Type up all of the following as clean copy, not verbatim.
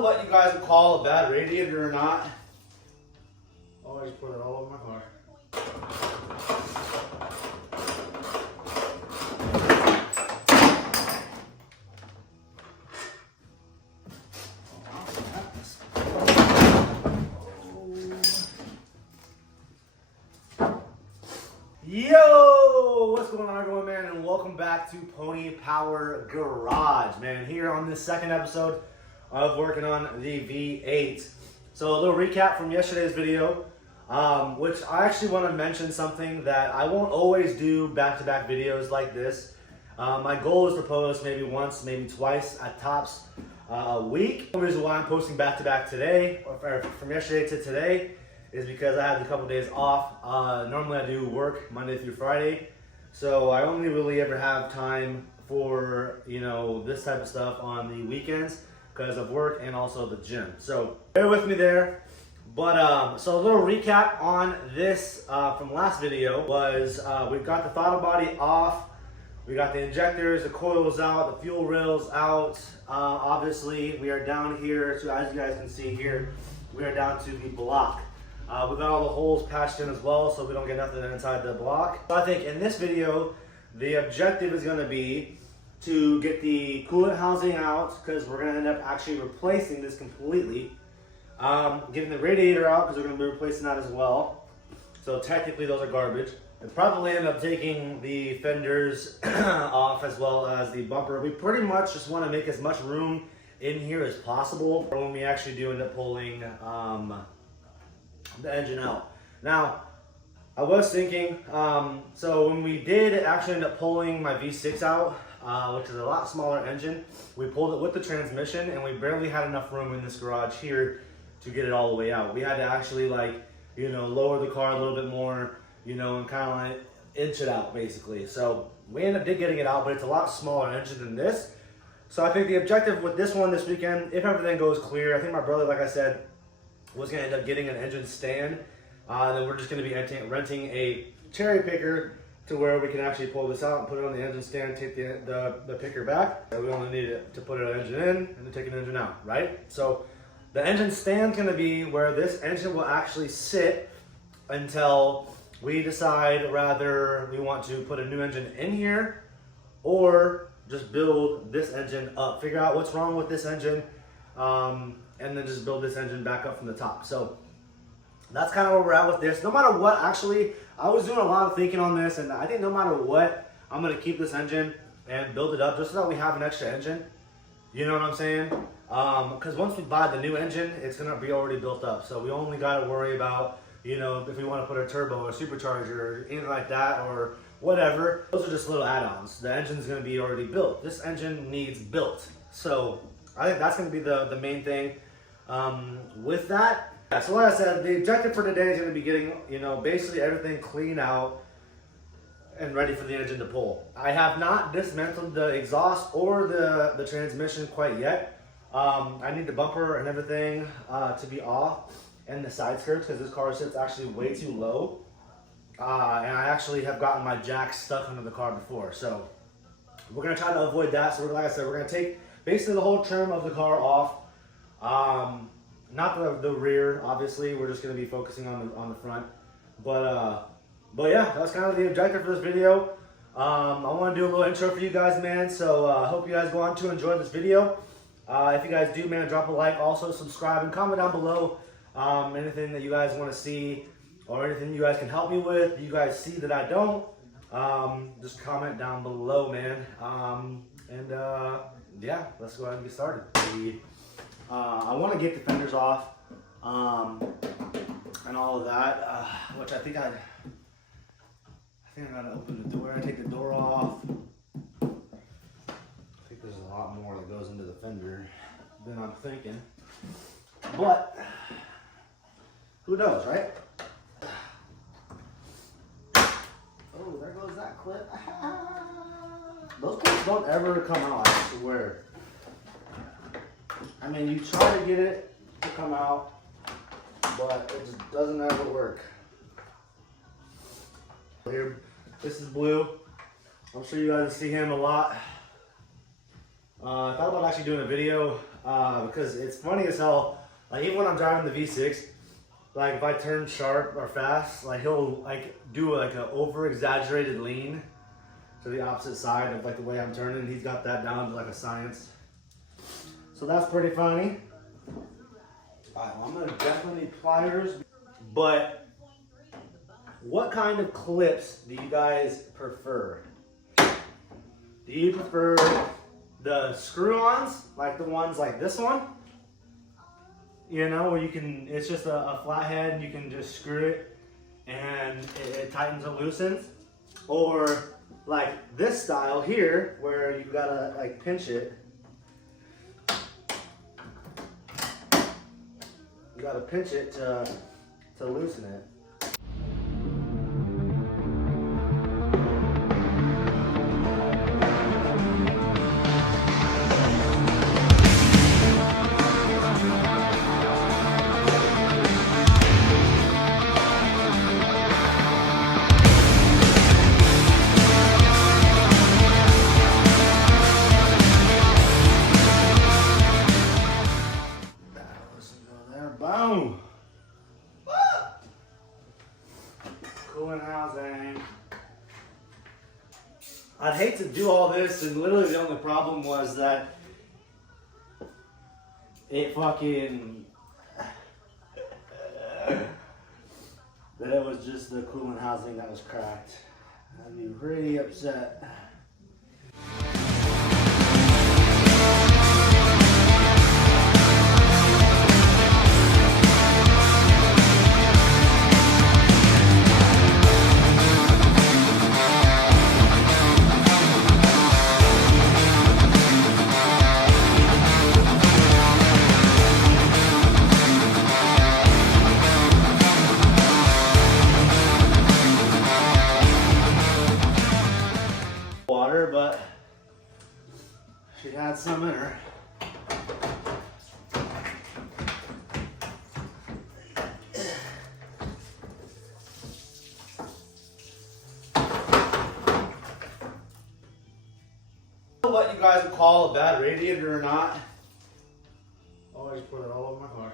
know what you guys would call a bad radiator or not. Oh, I just put it all over my car. Yo, what's going on everyone, man, and welcome back to Pony Power Garage, man. Here on this second episode of working on the V8. So a little recap from yesterday's video, which I actually want to mention something that I won't always do back-to-back videos like this. My goal is to post maybe once, maybe twice at tops a week. The reason why I'm posting back-to-back today, or from yesterday to today, is because I had a couple days off. Normally I do work Monday through Friday, so I only really ever have time for, you know, this type of stuff on the weekends because of work and also the gym. So bear with me there. But so a little recap on this from last video was we've got the throttle body off, we got the injectors, the coils out, the fuel rails out. Obviously we are down here, so as you guys can see here, we are down to the block. We got all the holes patched in as well, so we don't get nothing inside the block. So I think in this video, the objective is going to be to get the coolant housing out, because we're going to end up actually replacing this completely. Getting the radiator out, because we're going to be replacing that as well. So technically those are garbage. And probably end up taking the fenders off as well as the bumper. We pretty much just want to make as much room in here as possible for when we actually do end up pulling the engine out. Now, I was thinking, so when we did actually end up pulling my V6 out, which is a lot smaller engine, we pulled it with the transmission and we barely had enough room in this garage here to get it all the way out. We had to actually, like, you know, lower the car a little bit more, you know, and kind of like inch it out basically. So we ended up getting it out, but it's a lot smaller engine than this. So I think the objective with this one this weekend, if everything goes clear, I think my brother, like I said, was going to end up getting an engine stand. Then we're just going to be renting a cherry picker to where we can actually pull this out and put it on the engine stand, take the picker back. We only need it to put an engine in and then take an engine out, right? So the engine stand is going to be where this engine will actually sit until we decide whether we want to put a new engine in here or just build this engine up. Figure out what's wrong with this engine, and then just build this engine back up from the top. So that's kind of where we're at with this. No matter what, actually, I was doing a lot of thinking on this, and I think no matter what, I'm going to keep this engine and build it up just so that we have an extra engine. You know what I'm saying? Because once we buy the new engine, it's going to be already built up. So we only got to worry about, you know, if we want to put a turbo or a supercharger or anything like that or whatever. Those are just little add-ons. The engine's going to be already built. This engine needs built. So I think that's going to be the main thing with that. Yeah, so like I said, the objective for today is going to be getting, you know, basically everything clean out and ready for the engine to pull. I have not dismantled the exhaust or the transmission quite yet. I need the bumper and everything to be off, and the side skirts, because this car sits actually way too low. And I actually have gotten my jack stuck under the car before. So we're going to try to avoid that. So like I said, we're going to take basically the whole trim of the car off. Not the rear, obviously. We're just going to be focusing on the front. But yeah, that's kind of the objective for this video. I want to do a little intro for you guys, man. So I hope you guys go on to enjoy this video. If you guys do, man, drop a like. Also subscribe and comment down below anything that you guys want to see or anything you guys can help me with. You guys see that I don't, just comment down below, man. Yeah, let's go ahead and get started. I want to get the fenders off and all of that, which I think I gotta open the door. I take the door off. I think there's a lot more that goes into the fender than I'm thinking, but who knows, right? Oh, there goes that clip. Those clips don't ever come out, I swear. I mean, you try to get it to come out, but it just doesn't ever work. Here, this is Blue. I'm sure you guys see him a lot. I thought about actually doing a video because it's funny as hell. Like even when I'm driving the V6, like if I turn sharp or fast, like he'll like do like an over exaggerated lean to the opposite side of like the way I'm turning. He's got that down to like a science. So that's pretty funny. Alright, well, I'm gonna definitely need pliers. But what kind of clips do you guys prefer? Do you prefer the screw-ons, like the ones like this one? You know, where you can, it's just a flat head and you can just screw it and it tightens and loosens. Or like this style here, where you gotta like pinch it. You gotta pinch it to loosen it. Boom! Cooling housing. I'd hate to do all this, and literally the only problem was that it fucking that it was just the cooling housing that was cracked. I'd be pretty upset. But she had some in her. What you guys would call a bad radiator or not. Always put it all over my car.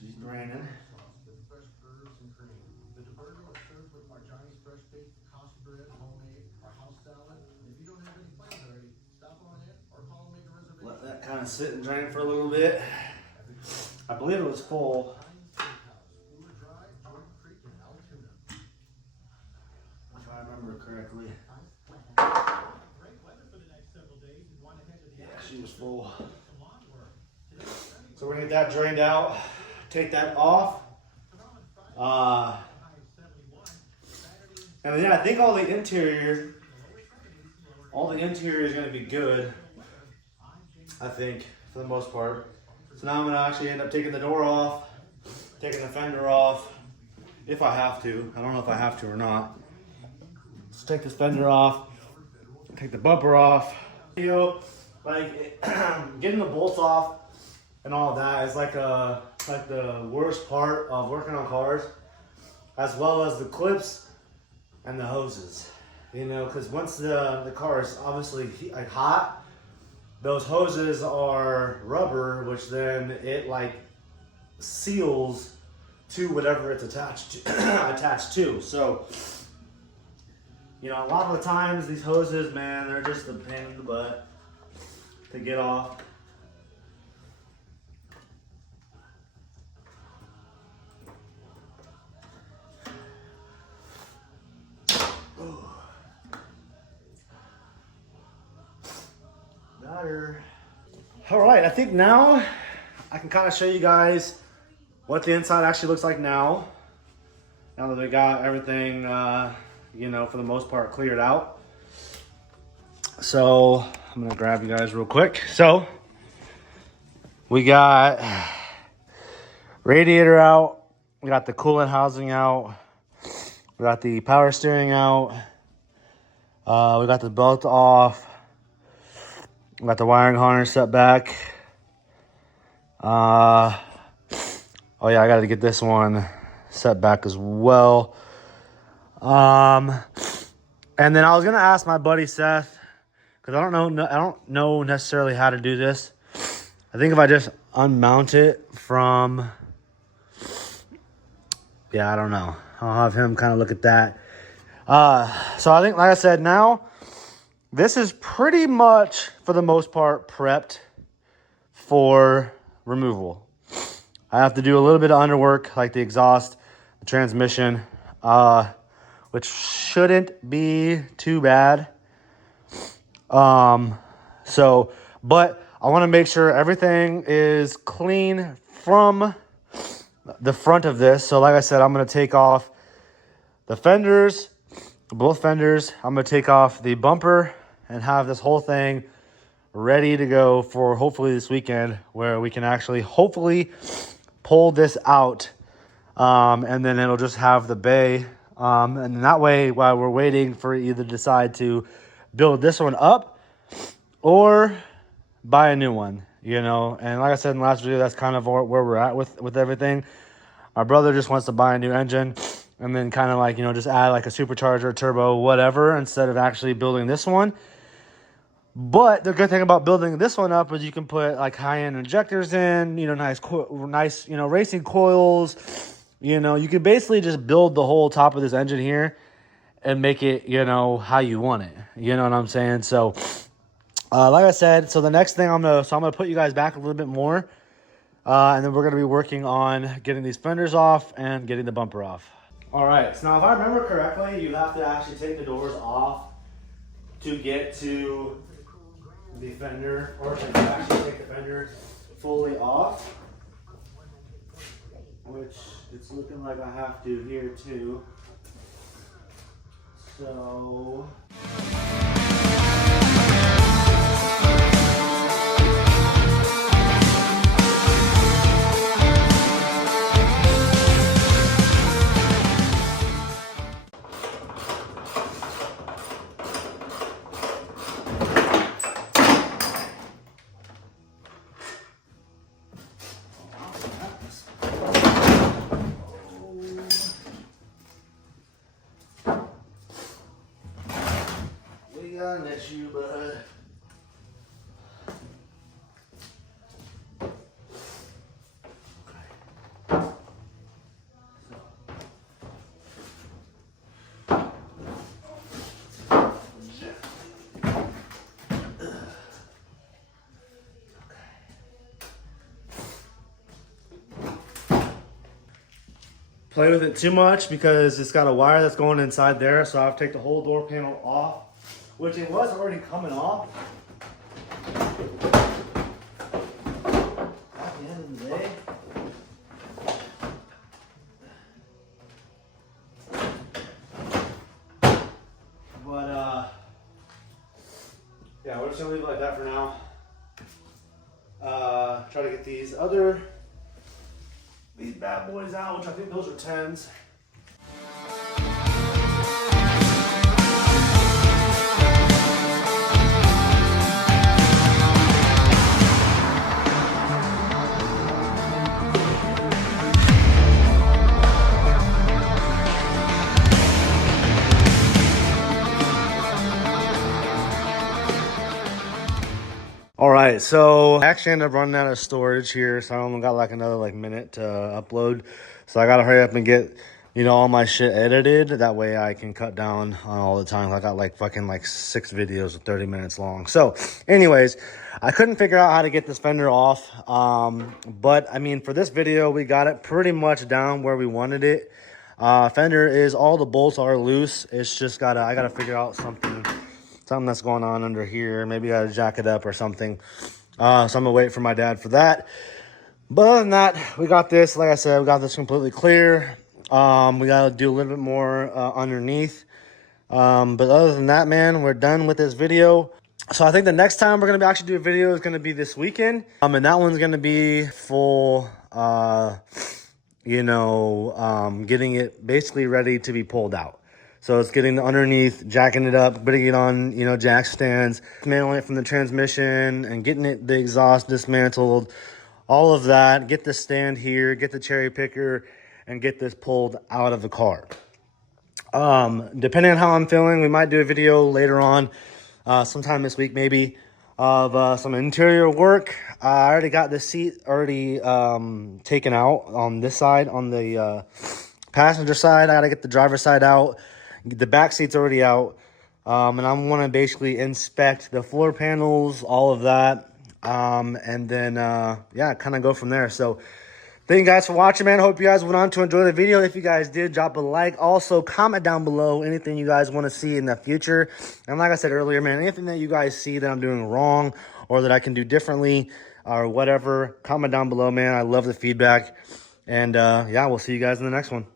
She's draining. Let that kind of sit and drain for a little bit. I believe it was full. If I remember correctly. Yeah, she was full. So we're gonna get that drained out, take that off. And then I think all the interior is gonna be good. I think, for the most part. So now I'm gonna actually end up taking the door off, taking the fender off, if I have to. I don't know if I have to or not. Let's take this fender off, take the bumper off. You know, like getting the bolts off and all of that is like the worst part of working on cars, as well as the clips and the hoses. You know, because once the car is obviously like hot, those hoses are rubber, which then it like seals to whatever it's attached to. So, you know, a lot of the times these hoses, man, they're just a pain in the butt to get off. All right, I think now I can kind of show you guys what the inside actually looks like now. Now that we got everything, you know, for the most part cleared out. So I'm gonna grab you guys real quick. So we got radiator out, We got the coolant housing out. We got the power steering out. We got the belt off. We got the wiring harness set back. Oh yeah, I got to get this one set back as well. And then I was gonna ask my buddy Seth, because I don't know necessarily how to do this. I think if I just unmount it from, yeah, I don't know. I'll have him kind of look at that. So I think, like I said, now this is pretty much, for the most part, prepped for removal. I have to do a little bit of underwork, like the exhaust, the transmission, which shouldn't be too bad. But I want to make sure everything is clean from the front of this. So like I said, I'm going to take off the fenders, both fenders. I'm going to take off the bumper and have this whole thing ready to go for hopefully this weekend, where we can actually hopefully pull this out. And then it'll just have the bay. And that way, while we're waiting for either decide to build this one up or buy a new one, you know. And like I said in the last video, that's kind of where we're at with everything. My brother just wants to buy a new engine and then kind of like, you know, just add like a supercharger, turbo, whatever, instead of actually building this one. But the good thing about building this one up is you can put like high-end injectors in, you know, nice, you know, racing coils. You know, you can basically just build the whole top of this engine here and make it, you know, how you want it. You know what I'm saying? So, like I said, so the next thing I'm gonna put you guys back a little bit more, and then we're gonna be working on getting these fenders off and getting the bumper off. All right. So now, if I remember correctly, you have to actually take the doors off to get to the fender, or to actually take the fender fully off, which it's looking like I have to here too. So I let you, bud. Play with it too much because it's got a wire that's going inside there, so I have to take the whole door panel off, which it was already coming off. At the end of the day, but yeah, we're just gonna leave it like that for now. Try to get these bad boys out, which I think those are 10s. All right, so I actually ended up running out of storage here, so I only got like another minute to upload. So I gotta hurry up and get, you know, all my shit edited. That way I can cut down on all the time. I got like 6 videos of 30 minutes long. So anyways, I couldn't figure out how to get this fender off. But I mean, for this video, we got it pretty much down where we wanted it. Fender is, all the bolts are loose. It's just I gotta figure out something that's going on under here. Maybe I gotta jack it up or something. So I'm gonna wait for my dad for that. But other than that, we got this. Like I said, we got this completely clear. We gotta do a little bit more underneath. But other than that, man, we're done with this video. So I think the next time we're gonna actually do a video is gonna be this weekend. And that one's gonna be full you know, getting it basically ready to be pulled out. So it's getting underneath, jacking it up, putting it on, you know, jack stands, dismantling it from the transmission and getting it, the exhaust dismantled, all of that. Get the stand here, get the cherry picker, and get this pulled out of the car. Depending on how I'm feeling, we might do a video later on, sometime this week maybe, of some interior work. I already got the seat already taken out on this side, on the passenger side. I gotta get the driver's side out. The back seat's already out. And I want to basically inspect the floor panels, all of that. And then, yeah, kind of go from there. So thank you guys for watching, man. Hope you guys went on to enjoy the video. If you guys did, drop a like. Also, comment down below anything you guys want to see in the future. And like I said earlier, man, anything that you guys see that I'm doing wrong or that I can do differently or whatever, comment down below, man. I love the feedback. And, yeah, we'll see you guys in the next one.